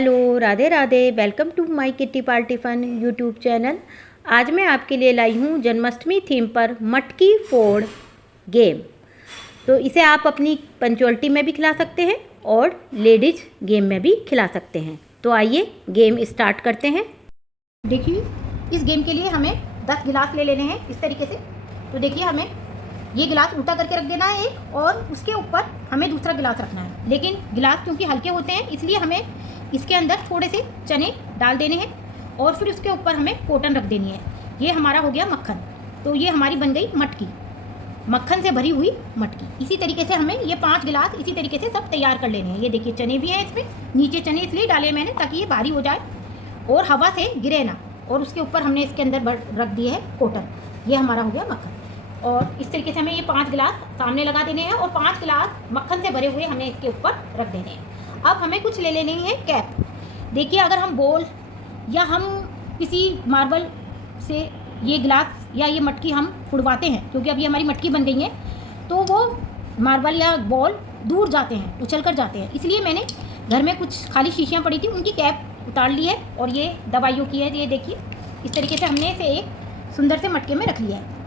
Hello, Radhe Radhe. Welcome to my kitty party fun YouTube channel. आज मैं आपके लिए लाई हूँ जन्माष्टमी थीम पर मटकी फोड़ गेम। तो इसे आप अपनी पंचुअलिटी में भी खिला सकते हैं और लेडीज गेम में भी खिला सकते हैं। तो आइए गेम स्टार्ट करते हैं। देखिए, इस गेम के लिए हमें 10 गिलास ले लेने हैं इस तरीके से। तो देखिए, हमें ये गिलास उल्टा करके रख देना है एक, और उसके ऊपर हमें दूसरा गिलास रखना है। लेकिन गिलास क्योंकि हल्के होते हैं इसलिए हमें इसके अंदर थोड़े से चने डाल देने हैं और फिर उसके ऊपर हमें कॉटन रख देनी है। ये हमारा हो गया मक्खन। तो ये हमारी बन गई मटकी, मक्खन से भरी हुई मटकी। इसी तरीके से हमें ये 5 गिलास इसी तरीके से सब तैयार कर लेने हैं। ये देखिए, चने भी हैं इसमें, नीचे चने इसलिए डाले मैंने ताकि ये भारी हो जाए और हवा से गिरे ना। और उसके ऊपर हमने इसके अंदर रख दिए है कॉटन। ये हमारा हो गया मक्खन। और इस तरीके से हमें ये 5 गिलास सामने लगा देने हैं और 5 गिलास मक्खन से भरे हुए हमें इसके ऊपर रख देने हैं। अब हमें कुछ ले लेनी है कैप। देखिए, अगर हम बॉल या हम किसी मार्बल से ये गिलास या ये मटकी हम फुड़वाते हैं, क्योंकि अभी हमारी मटकी बन गई है, तो वो मार्बल या बॉल दूर जाते हैं, उछल कर जाते हैं। इसलिए मैंने घर में कुछ खाली शीशियाँ पड़ी थी, उनकी कैप उतार ली है और ये दवाइयों की है। ये देखिए, इस तरीके से हमने इसे एक सुंदर से मटके में रख लिया है।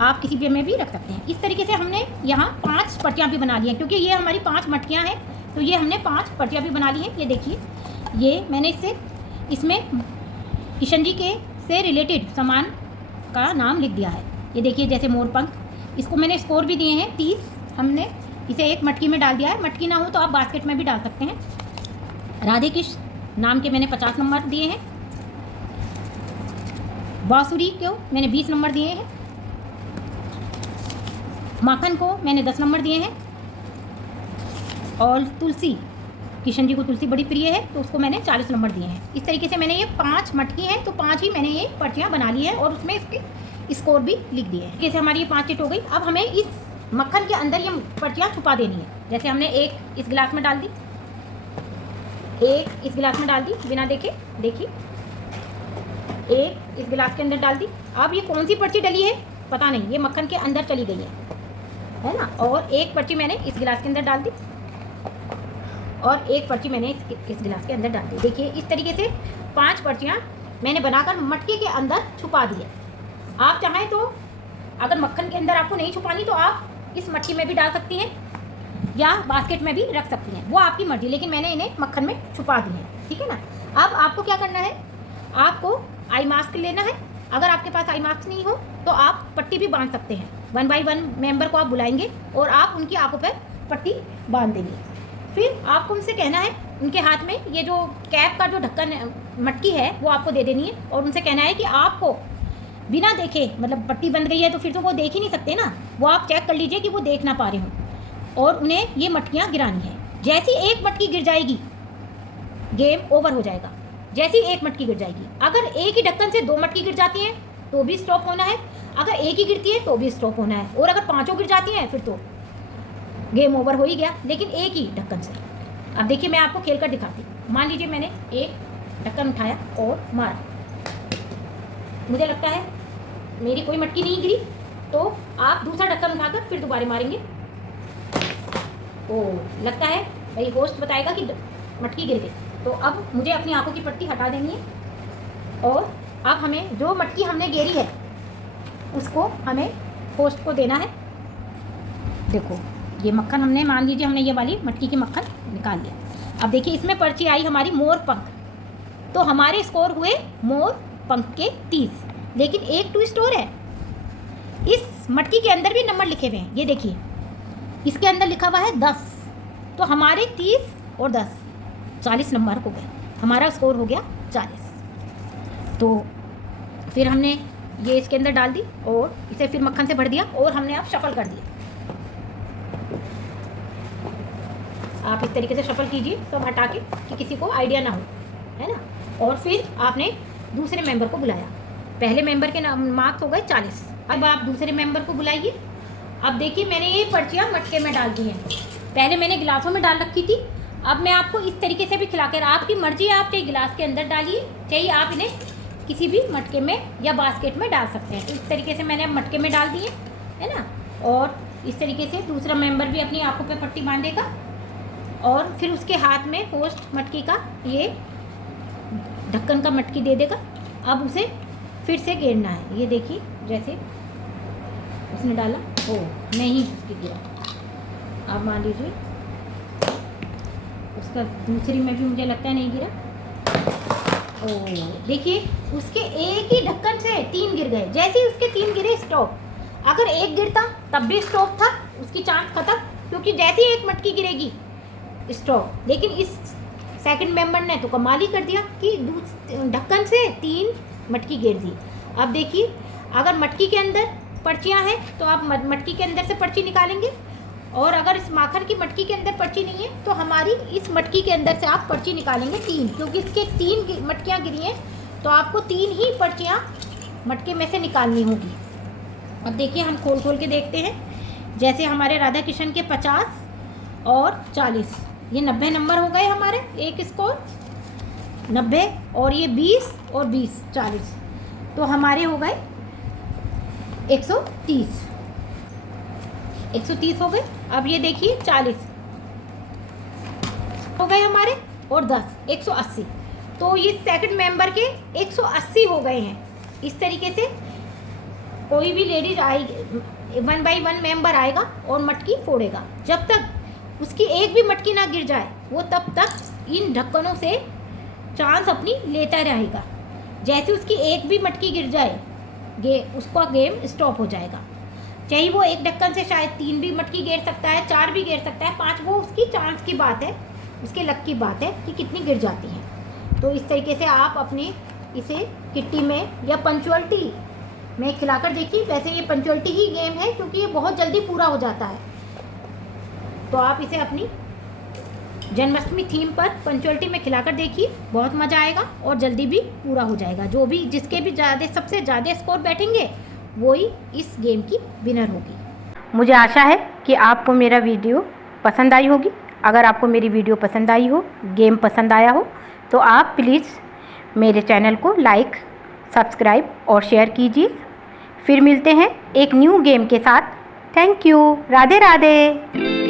आप किसी भी में भी रख सकते हैं। इस तरीके से हमने यहाँ 5 पट्टियाँ भी बना ली हैं, क्योंकि ये हमारी 5 मटकियाँ हैं। तो ये हमने 5 पट्टियाँ भी बना ली हैं। ये देखिए, ये मैंने इसमें किशन जी के से रिलेटेड सामान का नाम लिख दिया है। ये देखिए, जैसे मोर पंख, इसको मैंने स्कोर भी दिए हैं 30। हमने इसे एक मटकी में डाल दिया है। मटकी ना हो तो आप बास्केट में भी डाल सकते हैं। राधे कृष्ण नाम के मैंने 50 नंबर दिए हैं। बांसुरी को मैंने 20 नंबर दिए हैं। माखन को मैंने 10 नंबर दिए हैं। और तुलसी, किशन जी को तुलसी बड़ी प्रिय है तो उसको मैंने 40 नंबर दिए हैं। इस तरीके से मैंने ये 5 मटकी हैं, तो 5 ही मैंने ये पर्चियाँ बना ली हैं और उसमें इसके स्कोर भी लिख दिए हैं। जैसे हमारी ये 5 चिट हो गई। अब हमें इस मक्खन के अंदर ये पर्चियाँ छुपा देनी है। जैसे हमने एक इस गिलास में डाल दी, एक इस गिलास में डाल दी बिना देखे, देखिए, एक इस गिलास के अंदर डाल दी। अब ये कौन सी पर्ची डली है पता नहीं, ये मक्खन के अंदर चली गई है ना। और एक पर्ची मैंने इस गिलास के अंदर डाल दी और एक पर्ची मैंने इस गिलास के अंदर डाल दी। देखिए, इस तरीके से 5 पर्चियाँ मैंने बनाकर मटके के अंदर छुपा दी है। आप चाहें तो अगर मक्खन के अंदर आपको नहीं छुपानी तो आप इस मटकी में भी डाल सकती हैं या बास्केट में भी रख सकती हैं, वो आपकी मर्जी। लेकिन मैंने इन्हें मक्खन में छुपा दी है, ठीक है ना। अब आपको क्या करना है, आपको आई मास्क लेना है। अगर आपके पास आई मास्क नहीं हो तो आप पट्टी भी बांध सकते हैं। 1 बाय 1 मेंबर को आप बुलाएंगे और आप उनकी आंखों पर पट्टी बांध देंगे। फिर आपको उनसे कहना है, उनके हाथ में ये जो कैप का जो ढक्कन मटकी है वो आपको दे देनी है और उनसे कहना है कि आपको बिना देखे, मतलब पट्टी बंद गई है तो फिर तो वो देख ही नहीं सकते ना, वो आप चेक कर लीजिए कि वो देख ना पा रहे हों और उन्हें ये मटकियाँ गिरानी है। जैसी एक मटकी गिर जाएगी गेम ओवर हो जाएगा। जैसी एक मटकी गिर जाएगी, अगर एक ही ढक्कन से 2 मटकी गिर जाती हैं तो भी स्टॉप होना है, अगर एक ही गिरती है तो भी स्टॉप होना है, और अगर 5 गिर जाती हैं फिर तो गेम ओवर हो ही गया। लेकिन एक ही ढक्कन से। अब देखिए, मैं आपको खेल कर दिखाती हूँ। मान लीजिए मैंने एक ढक्कन उठाया और मारा, मुझे लगता है मेरी कोई मटकी नहीं गिरी, तो आप दूसरा ढक्कन उठाकर फिर दोबारा मारेंगे। लगता है भाई होस्ट बताएगा कि मटकी गिर गई। तो अब मुझे अपनी आंखों की पट्टी हटा देनी है और अब हमें जो मटकी हमने गिरी है उसको हमें होस्ट को देना है। देखो, ये मक्खन हमने, मान लीजिए हमने ये वाली मटकी की मक्खन निकाल लिया। अब देखिए, इसमें पर्ची आई हमारी मोर पंख, तो हमारे स्कोर हुए मोर पंख के 30। लेकिन एक ट्विस्ट और है, इस मटकी के अंदर भी नंबर लिखे हुए हैं। ये देखिए, इसके अंदर लिखा हुआ है 10, तो हमारे 30 और 10 40 नंबर हो गए। हमारा स्कोर हो गया 40। तो फिर हमने ये इसके अंदर डाल दी और इसे फिर मक्खन से भर दिया और हमने अब शफल कर दिया। आप इस तरीके से शफल कीजिए सब हटा के कि किसी को आइडिया ना हो, है ना। और फिर आपने दूसरे मेंबर को बुलाया। पहले मेंबर के मार्क्स हो गए 40। अब आप दूसरे मेंबर को बुलाइए। अब देखिए, मैंने ये पर्चियाँ मटके में डाल दी हैं। पहले मैंने गिलासों में डाल रखी थी, अब मैं आपको इस तरीके से भी खिलाकर, आपकी मर्जी है, आप चाहे गिलास के अंदर डालिए, चाहे आप इन्हें किसी भी मटके में या बास्केट में डाल सकते हैं। तो इस तरीके से मैंने अब मटके में डाल दिए, है ना। और इस तरीके से दूसरा मेंबर भी अपनी आंखों पे पट्टी बांधेगा और फिर उसके हाथ में होस्ट मटकी का ये ढक्कन का मटकी दे देगा। अब उसे फिर से गेरना है। ये देखिए जैसे उसने डाला, ओ नहीं उसकी गिरा। अब मान लीजिए उसका दूसरी में भी मुझे लगता है नहीं गिरा। ओ देखिए उसके एक ही ढक्कन से 3 गिर गए। जैसे ही उसके 3 गिरे स्टॉप। अगर एक गिरता तब भी स्टॉप था, उसकी चांस खत्म, क्योंकि जैसे ही एक मटकी गिरेगी स्टॉप। लेकिन इस सेकंड मेंबर ने तो कमाल ही कर दिया कि ढक्कन से 3 मटकी गिर दी। अब देखिए अगर मटकी के अंदर पर्चियाँ हैं तो आप मटकी के अंदर से पर्ची निकालेंगे, और अगर इस माखन की मटकी के अंदर पर्ची नहीं है तो हमारी इस मटकी के अंदर से आप पर्ची निकालेंगे 3, क्योंकि इसके 3 मटकियाँ गिरी हैं तो आपको 3 ही पर्चियाँ मटके में से निकालनी होगी। अब देखिए हम खोल खोल के देखते हैं। जैसे हमारे राधा कृष्ण के 50 और 40, ये 90 नंबर हो गए हमारे। एक स्कोर 90 और ये 20 और 20 40, तो हमारे हो गए 130 हो गए। अब ये देखिए 40 हो गए हमारे और 10 180, तो ये सेकंड मेंबर के 180 हो गए हैं। इस तरीके से कोई भी लेडीज आएगी 1 बाई 1 मेंबर आएगा और मटकी फोड़ेगा। जब तक उसकी एक भी मटकी ना गिर जाए वो तब तक इन ढक्कनों से चांस अपनी लेता रहेगा। जैसे उसकी एक भी मटकी गिर जाए उसका गेम स्टॉप हो जाएगा। चाहे वो एक ढक्कन से शायद 3 भी मटकी गिर सकता है, 4 भी गिर सकता है, 5, वो उसकी चांस की बात है, उसके लक की बात है कि कितनी गिर जाती हैं। तो इस तरीके से आप अपनी इसे किट्टी में या पंचुअलिटी में खिलाकर देखिए। वैसे ये पंचुअलिटी ही गेम है क्योंकि ये बहुत जल्दी पूरा हो जाता है। तो आप इसे अपनी जन्माष्टमी थीम पर पंचुअलिटी में खिलाकर देखिए, बहुत मज़ा आएगा और जल्दी भी पूरा हो जाएगा। जो भी जिसके भी सबसे ज़्यादा स्कोर बैठेंगे वही इस गेम की विनर होगी। मुझे आशा है कि आपको मेरा वीडियो पसंद आई होगी। अगर आपको मेरी वीडियो पसंद आई हो, गेम पसंद आया हो, तो आप प्लीज़ मेरे चैनल को लाइक, सब्सक्राइब और शेयर कीजिए। फिर मिलते हैं एक न्यू गेम के साथ। Thank you. राधे राधे।